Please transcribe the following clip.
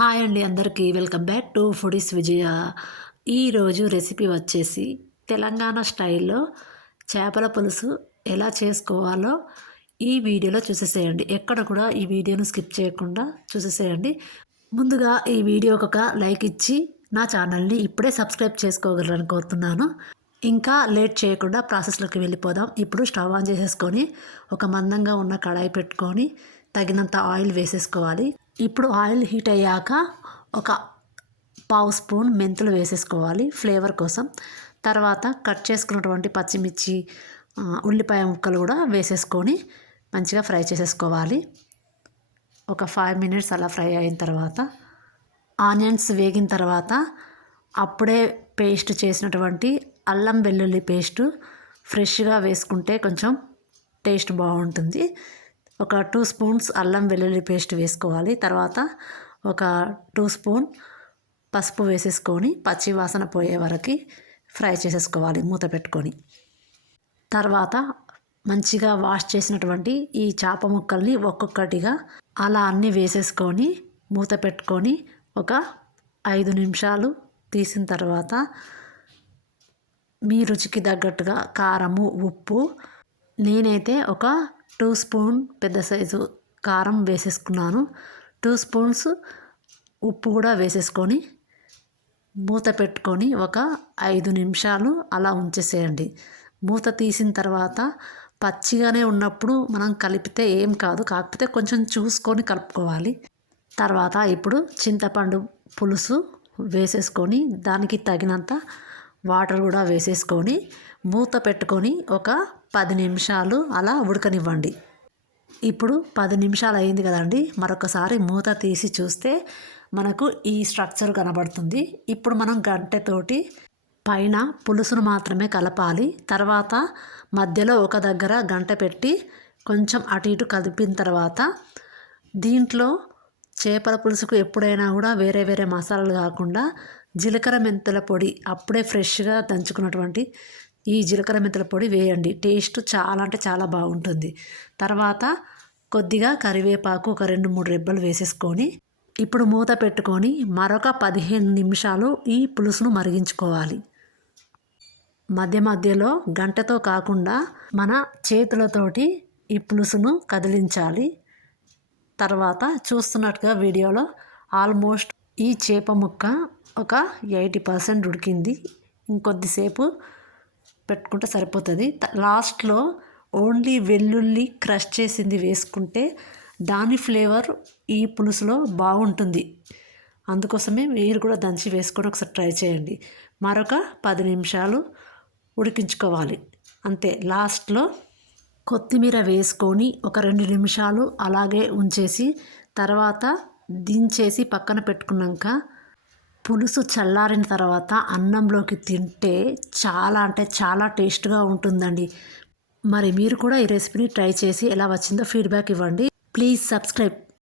Hi అండి అందరికీ. Welcome back to foodies Vijaya ఈరోజు రెసిపీ వచ్చేసి తెలంగాణ స్టైల్లో చేపల పులుసు ఎలా చేసుకోవాలో ఈ వీడియోలో చూసేసేయండి. ఎక్కడ కూడా ఈ వీడియోను స్కిప్ చేయకుండా చూసేసేయండి. ముందుగా ఈ వీడియోకి ఒక లైక్ ఇచ్చి నా ఛానల్ని ఇప్పుడే సబ్స్క్రైబ్ చేసుకోగలరని కోరుతున్నాను. ఇంకా లేట్ చేయకుండా ప్రాసెస్లోకి వెళ్ళిపోదాం. ఇప్పుడు స్టవ్ ఆన్ చేసేసుకొని ఒక మందంగా ఉన్న కడాయి పెట్టుకొని తగినంత ఆయిల్ వేసేసుకోవాలి. ఇప్పుడు ఆయిల్ హీట్ అయ్యాక ఒక పావు స్పూన్ మెంతులు వేసేసుకోవాలి ఫ్లేవర్ కోసం. తర్వాత కట్ చేసుకున్నటువంటి పచ్చిమిర్చి ఉల్లిపాయ ముక్కలు కూడా వేసేసుకొని మంచిగా ఫ్రై చేసేసుకోవాలి. ఒక ఫైవ్ మినిట్స్ అలా ఫ్రై అయిన తర్వాత ఆనియన్స్ వేగిన తర్వాత అప్పుడే పేస్ట్ చేసినటువంటి అల్లం వెల్లుల్లి పేస్టు ఫ్రెష్గా వేసుకుంటే కొంచెం టేస్ట్ బాగుంటుంది. ఒక టూ స్పూన్స్ అల్లం వెల్లుల్లి పేస్ట్ వేసుకోవాలి. తర్వాత ఒక టూ స్పూన్ పసుపు వేసేసుకొని పచ్చి వాసన పోయే వరకు ఫ్రై చేసేసుకోవాలి మూత పెట్టుకొని. తర్వాత మంచిగా వాష్ చేసినటువంటి ఈ చేప ముక్కల్ని ఒక్కొక్కటిగా అలా అన్నీ వేసేసుకొని మూత పెట్టుకొని ఒక ఐదు నిమిషాలు తీసిన తర్వాత మీ రుచికి తగ్గట్టుగా కారము ఉప్పు నేనైతే ఒక టూ స్పూన్ పెద్ద సైజు కారం వేసేసుకున్నాను. టూ స్పూన్స్ ఉప్పు కూడా వేసేసుకొని మూత పెట్టుకొని ఒక ఐదు నిమిషాలు అలా ఉంచేసేయండి. మూత తీసిన తర్వాత పచ్చిగానే ఉన్నప్పుడు మనం కలిపితే ఏం కాదు కాకపోతే కొంచెం చూసుకొని కలుపుకోవాలి. తర్వాత ఇప్పుడు చింతపండు పులుసు వేసేసుకొని దానికి తగినంత వాటర్ కూడా వేసేసుకొని మూత పెట్టుకొని ఒక పది నిమిషాలు అలా ఉడకనివ్వండి. ఇప్పుడు పది నిమిషాలు అయింది కదండి. మరొకసారి మూత తీసి చూస్తే మనకు ఈ స్ట్రక్చర్ కనబడుతుంది. ఇప్పుడు మనం గంటెతోటి పైన పులుసును మాత్రమే కలపాలి. తర్వాత మధ్యలో ఒక దగ్గర గంట పెట్టి కొంచెం అటు ఇటు కలిపిన తర్వాత దీంట్లో చేపల పులుసుకు ఎప్పుడైనా కూడా వేరే వేరే మసాలాలు కాకుండా జీలకర్ర మెంతుల పొడి అప్పుడే ఫ్రెష్గా దంచుకున్నటువంటి ఈ జీలకర్ర మెంతుల పొడి వేయండి. టేస్ట్ చాలా అంటే చాలా బాగుంటుంది. తర్వాత కొద్దిగా కరివేపాకు ఒక రెండు మూడు రెబ్బలు వేసేసుకొని ఇప్పుడు మూత పెట్టుకొని మరొక పదిహేను నిమిషాలు ఈ పులుసును మరిగించుకోవాలి. మధ్య మధ్యలో గంటతో కాకుండా మన చేతులతోటి ఈ పులుసును కదిలించాలి. తర్వాత చూస్తున్నట్టుగా వీడియోలో ఆల్మోస్ట్ ఈ చేప ముక్క ఒక ఎయిటీ పర్సెంట్ ఉడికింది. ఇంకొద్దిసేపు పెట్టుకుంటే సరిపోతుంది. లాస్ట్లో ఓన్లీ వెల్లుల్లి క్రష్ చేసింది వేసుకుంటే దాని ఫ్లేవర్ ఈ పులుసులో బాగుంటుంది. అందుకోసమే మీరు కూడా దంచి వేసుకొని ఒకసారి ట్రై చేయండి. మరొక పది నిమిషాలు ఉడికించుకోవాలి. అంతే లాస్ట్లో కొత్తిమీర వేసుకొని ఒక రెండు నిమిషాలు అలాగే ఉంచేసి తర్వాత దించేసి పక్కన పెట్టుకున్నాక పులుసు చల్లారిన తర్వాత అన్నంలోకి తింటే చాలా అంటే చాలా టేస్ట్గా ఉంటుందండి. మరి మీరు కూడా ఈ రెసిపీని ట్రై చేసి ఎలా వచ్చిందో ఫీడ్బ్యాక్ ఇవ్వండి. Please subscribe.